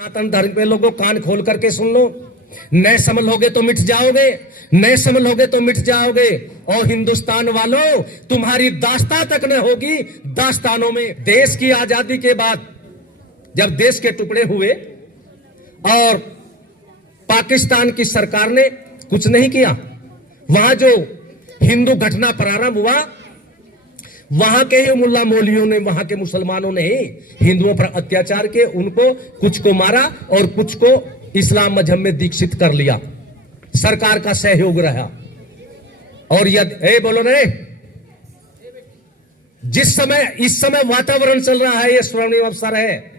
सनातन धर्म पे लोगों कान खोल करके सुन लो। न संभलोगे तो मिट जाओगे, न संभलोगे तो मिट जाओगे। और हिंदुस्तान वालों, तुम्हारी दास्तां तक न होगी दास्तानों में। देश की आजादी के बाद जब देश के टुकड़े हुए और पाकिस्तान की सरकार ने कुछ नहीं किया, वहां जो हिंदू घटना प्रारंभ हुआ, वहां के ही मुल्ला मौलवियों ने, वहां के मुसलमानों ने ही हिंदुओं पर अत्याचार किए। उनको कुछ को मारा और कुछ को इस्लाम मजहब में दीक्षित कर लिया। सरकार का सहयोग रहा। और यदि बोलो रे, जिस समय इस समय वातावरण चल रहा है, यह स्वर्णिम अवसर है।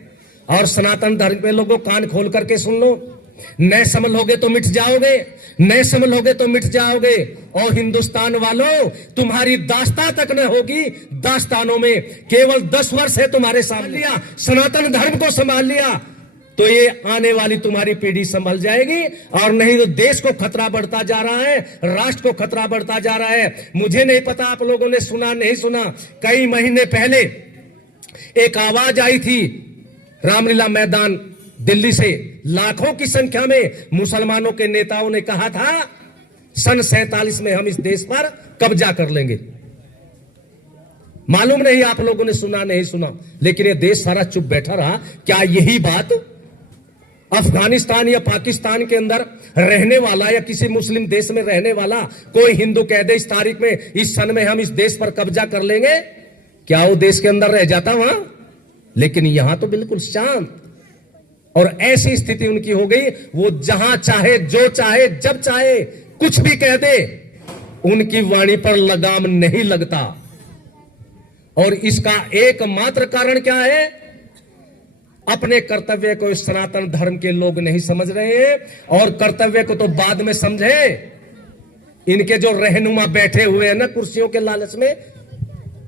और सनातन धर्म पे लोगों कान खोल करके सुन लो। न संभलोगे तो मिट जाओगे, न संभलोगे तो मिट जाओगे। और हिंदुस्तान वालों, तुम्हारी दास्तां तक न होगी दास्तानों में। केवल 10 वर्ष है तुम्हारे सामने, लिया सनातन धर्म को संभाल लिया तो ये आने वाली तुम्हारी पीढ़ी संभल जाएगी। और नहीं तो देश को खतरा बढ़ता जा रहा है, राष्ट्र को खतरा बढ़ता जा रहा है। मुझे नहीं पता आप लोगों ने सुना नहीं सुना, कई महीने पहले एक आवाज आई थी रामलीला मैदान दिल्ली से। लाखों की संख्या में मुसलमानों के नेताओं ने कहा था सन 47 में हम इस देश पर कब्जा कर लेंगे। मालूम नहीं आप लोगों ने सुना नहीं सुना, लेकिन ये देश सारा चुप बैठा रहा। क्या यही बात अफगानिस्तान या पाकिस्तान के अंदर रहने वाला या किसी मुस्लिम देश में रहने वाला कोई हिंदू कह दे इस तारीख में, इस सन में हम इस देश पर कब्जा कर लेंगे, क्या वो देश के अंदर रह जाता वहां? लेकिन यहां तो बिल्कुल शांत। और ऐसी स्थिति उनकी हो गई, वो जहां चाहे, जो चाहे, जब चाहे कुछ भी कह दे, उनकी वाणी पर लगाम नहीं लगता। और इसका एकमात्र कारण क्या है? अपने कर्तव्य को इस सनातन धर्म के लोग नहीं समझ रहे हैं, और कर्तव्य को तो बाद में समझे। इनके जो रहनुमा बैठे हुए हैं ना कुर्सियों के लालच में,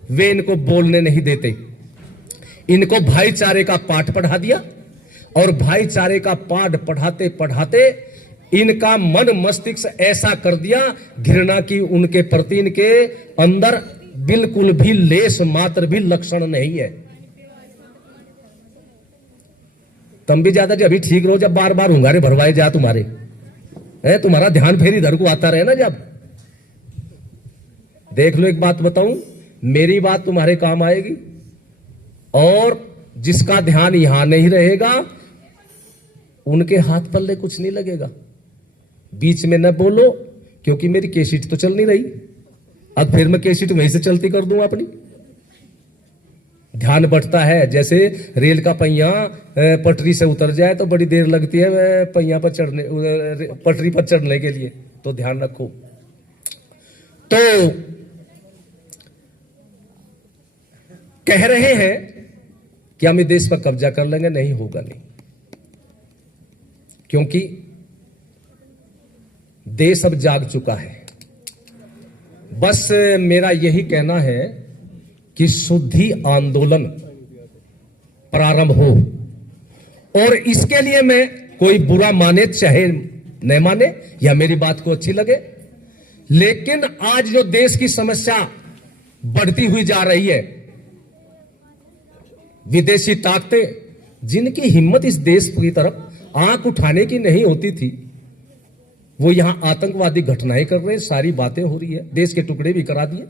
वे इनको बोलने नहीं देते। इनको भाईचारे का पाठ पढ़ा दिया, और भाईचारे का पाठ पढ़ाते पढ़ाते इनका मन मस्तिष्क ऐसा कर दिया, घृणा की उनके प्रति इनके अंदर बिल्कुल भी लेस मात्र भी लक्षण नहीं है। तुम भी ज्यादा जब अभी ठीक रहो, जब बार बार हुंगारे भरवाए जा तुम्हारे, तुम्हारा ध्यान फिर इधर को आता रहे ना। जब देख लो, एक बात बताऊं, मेरी बात तुम्हारे काम आएगी। और जिसका ध्यान यहां नहीं रहेगा, उनके हाथ पल्ले कुछ नहीं लगेगा। बीच में न बोलो, क्योंकि मेरी केसीट तो चल नहीं रही। अब फिर मैं केसीट वहीं से चलती कर दूं अपनी। ध्यान बढ़ता है, जैसे रेल का पहिया पटरी से उतर जाए तो बड़ी देर लगती है पहिया पर चढ़ने, पटरी पर चढ़ने के लिए। तो ध्यान रखो। तो कह रहे हैं कि हम इस देश पर कब्जा कर लेंगे, नहीं होगा नहीं, क्योंकि देश अब जाग चुका है। बस मेरा यही कहना है कि शुद्धि आंदोलन प्रारंभ हो। और इसके लिए मैं, कोई बुरा माने चाहे न माने, या मेरी बात को अच्छी लगे, लेकिन आज जो देश की समस्या बढ़ती हुई जा रही है, विदेशी ताकतें जिनकी हिम्मत इस देश की तरफ आंख उठाने की नहीं होती थी, वो यहां आतंकवादी घटनाएं कर रहे हैं, सारी बातें हो रही है, देश के टुकड़े भी करा दिए।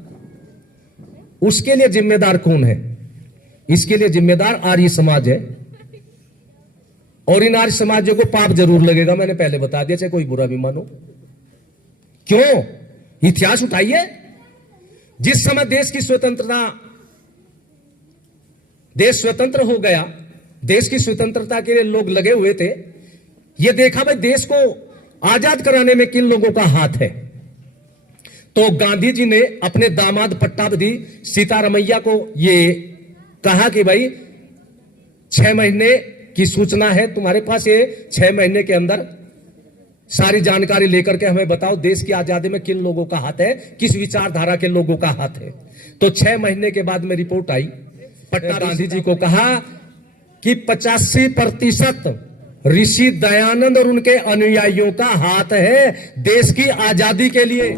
उसके लिए जिम्मेदार कौन है? इसके लिए जिम्मेदार आर्य समाज है। और इन आर्य समाजों को पाप जरूर लगेगा, मैंने पहले बता दिया, चाहे कोई बुरा भी मानो। क्यों? इतिहास उठाइए। जिस समय देश की स्वतंत्रता, देश स्वतंत्र हो गया, देश की स्वतंत्रता के लिए लोग लगे हुए थे। यह देखा भाई देश को आजाद कराने में किन लोगों का हाथ है। तो गांधी जी ने अपने दामाद पट्टाभी सीतारमैया को यह कहा कि भाई 6 महीने की सूचना है तुम्हारे पास, ये 6 महीने के अंदर सारी जानकारी लेकर के हमें बताओ देश की आजादी में किन लोगों का हाथ है, किस विचारधारा के लोगों का हाथ है। तो 6 महीने के बाद में रिपोर्ट आई। गांधी जी को कहा कि 85% ऋषि दयानंद और उनके अनुयायियों का हाथ है देश की आजादी के लिए।